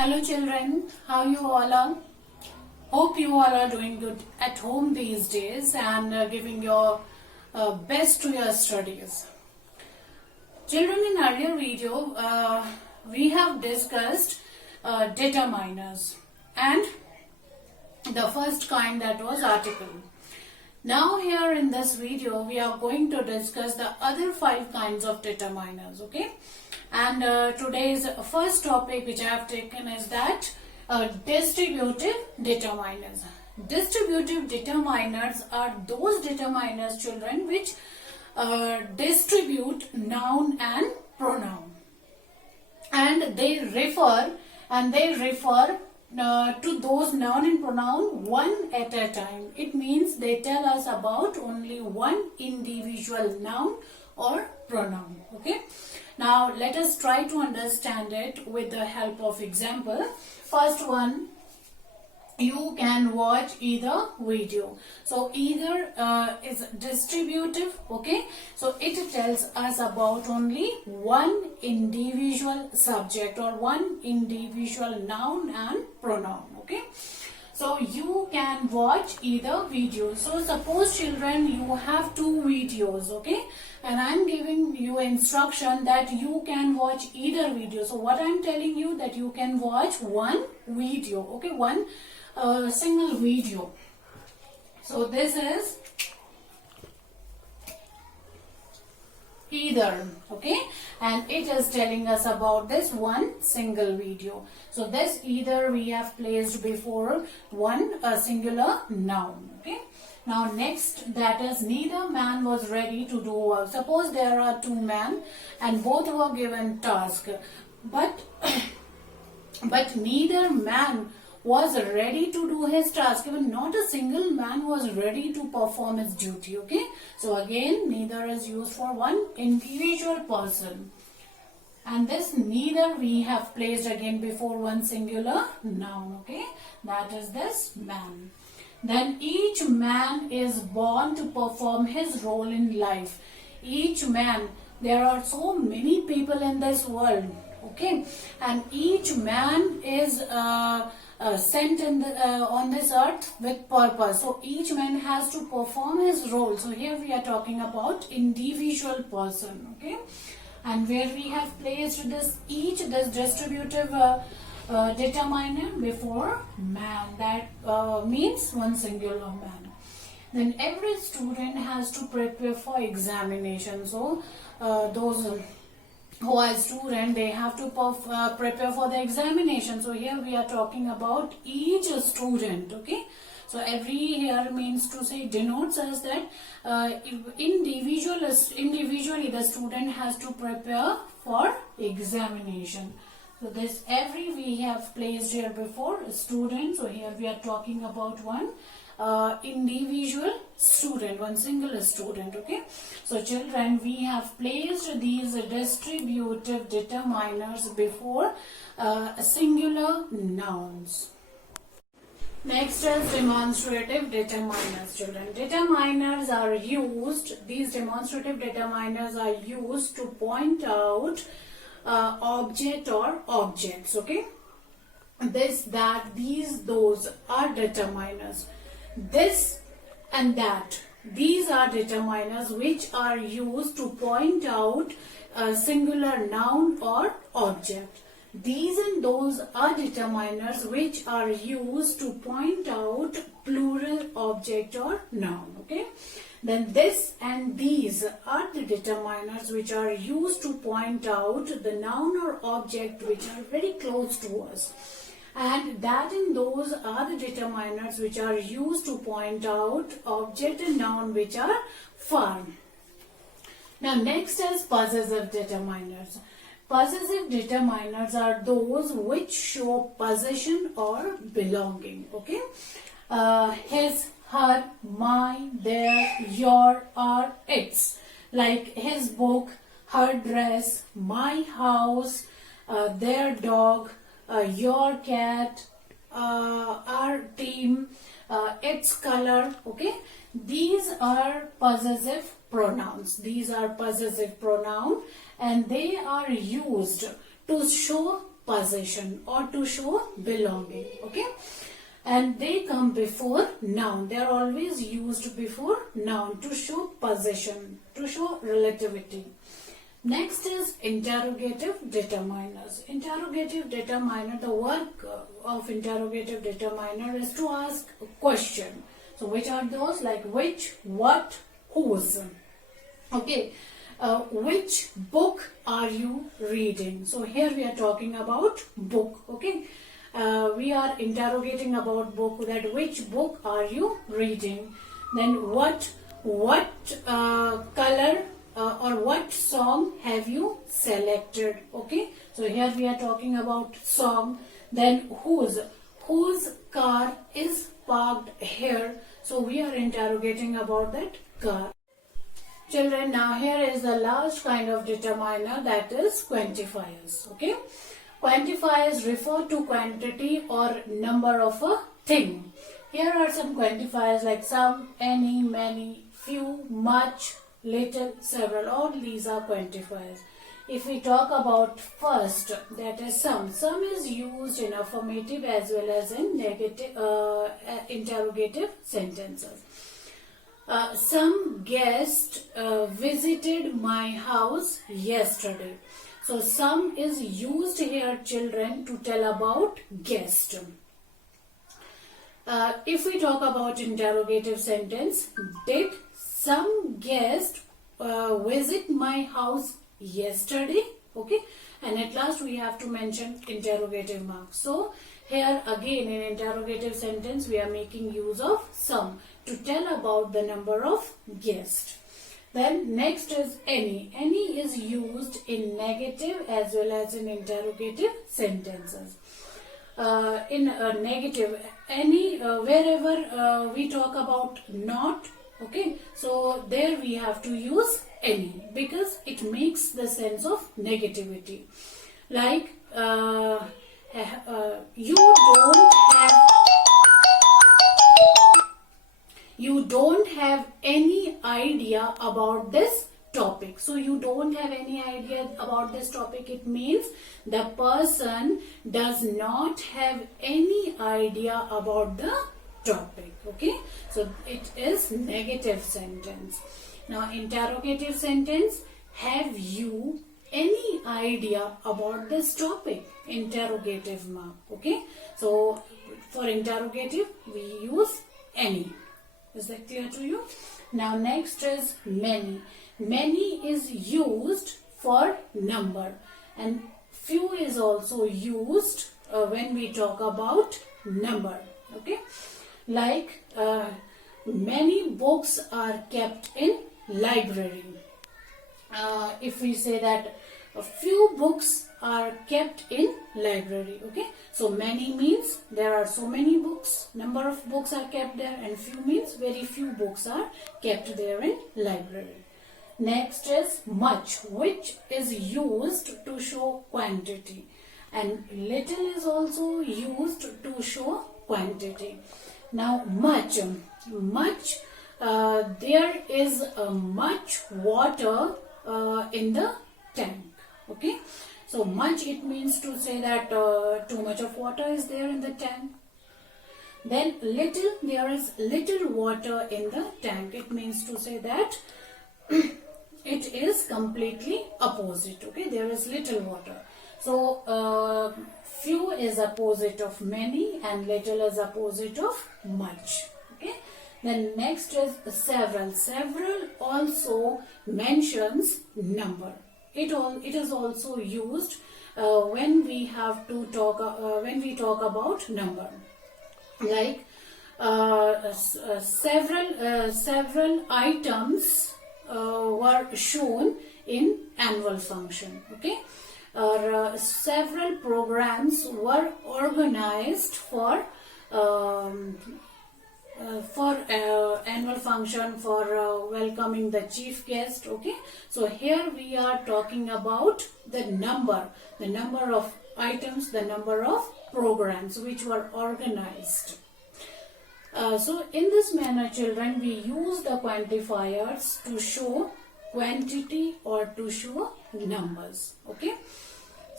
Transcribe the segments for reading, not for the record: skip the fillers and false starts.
Hello children, how you all are? Hope you all are doing good at home these days and giving your best to your studies. Children, in earlier video we have discussed determiners and the first kind, that was article. Now here in this video we are going to discuss the other 5 kinds of determiners, okay? And today's first topic which I have taken is that distributive determiners. Distributive determiners are those determiners, children, which distribute noun and pronoun, and they refer to those noun and pronoun one at a time. It means they tell us about only one individual noun or pronoun. Okay, now let us try to understand it with the help of example. First one, you can watch either video. So either is distributive, okay? So it tells us about only one individual subject or one individual noun and pronoun, okay? So you can watch either video. So suppose children, you have 2 videos, okay? And I am giving you instruction that you can watch either video. So what I am telling you, that you can watch one video, okay? One single video. So this is either, okay, and it is telling us about this one single video. So this either we have placed before one singular noun, okay. Now next, that is neither man was ready to do work. Suppose there are 2 men and both were given task, but neither man was ready to do his task. Even not a single man was ready to perform his duty, okay. So again, neither is used for one individual person, and this neither we have placed again before one singular noun, okay. That is this man. Then each man is born to perform his role in life. Each man, there are so many people in this world, okay, and each man is sent in on this earth with purpose. So each man has to perform his role. So here we are talking about individual person, okay, and where we have placed this distributive determiner before man, that means one singular man. Then every student has to prepare for examination. So those who are student, they have to prepare for the examination. So here we are talking about each student, okay. So every here means to say, denotes us that individually the student has to prepare for examination. So this every we have placed here before student. So here we are talking about one individual student, one single student, okay. So children, we have placed these distributive determiners before singular nouns. Next is demonstrative determiners, children. Determiners are used, these demonstrative determiners are used to point out object or objects, okay. This, that, these, those are determiners. This and that, these are determiners which are used to point out a singular noun or object. These and those are determiners which are used to point out plural object or noun, okay. Then this and these are the determiners which are used to point out the noun or object which are very close to us. And that and those are the determiners which are used to point out object and noun which are far. Now next is possessive determiners. Possessive determiners are those which show possession or belonging, okay. His, her, my, their, your, our, its. Like his book, her dress, my house, their dog, your cat, our team, its color, okay. These are possessive pronouns. These are possessive pronoun, and they are used to show possession or to show belonging. Okay, and they come before noun. They are always used before noun to show possession, to show relativity. Next is interrogative determiners. Interrogative determiner, the work of interrogative determiner is to ask a question. So which are those? Like which, what, whose. Okay, which book are you reading? So here we are talking about book. Okay, we are interrogating about book, that which book are you reading? Then what color or what song have you selected? Okay, so here we are talking about song. Then whose car is parked here? So we are interrogating about that car. Children, now here is the last kind of determiner, that is quantifiers. Okay, quantifiers refer to quantity or number of a thing. Here are some quantifiers like some, any, many, few, much, little, several. All these are quantifiers. If we talk about first, that is some. Some is used in affirmative as well as in negative interrogative sentences. Some guest visited my house yesterday. So some is used here, children, to tell about guest. If we talk about interrogative sentence, did some guest visit my house yesterday? Okay, and at last we have to mention interrogative mark. So here again in interrogative sentence we are making use of some to tell about the number of guests. Then next is any. Any is used in negative as well as in interrogative sentences. In negative, any, wherever we talk about not, okay, so there we have to use any because it makes the sense of negativity. Like you don't have any idea about this topic. So you don't have any idea about this topic. It means the person does not have any idea about the topic. Okay, so it is negative sentence. Now interrogative sentence, have you any idea about this topic? Interrogative mark. Okay, so for interrogative we use any. Is that clear to you? Now next is many. Many is used for number, and few is also used when we talk about number. Okay, like many books are kept in library. If we say that a few books are kept in library. Okay, so many means there are so many books, number of books are kept there, and few means very few books are kept there in library. Next is much, which is used to show quantity, and little is also used to show quantity. Now much, there is much water in the tank. Okay, so much, it means to say that too much of water is there in the tank. Then little, there is little water in the tank. It means to say that it is completely opposite. Okay, there is little water. So few is opposite of many and little is opposite of much. Okay, then next is several. Several also mentions number. It is also used when we have to talk when we talk about number. Like several items were shown in annual function. Okay, or several programs were organized for annual function, for welcoming the chief guest. Okay, so here we are talking about the number of items, the number of programs which were organized. So in this manner, children, we use the quantifiers to show quantity or to show numbers. Okay,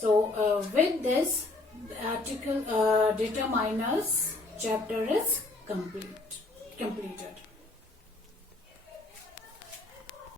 So with this, the article determiners chapter is completed.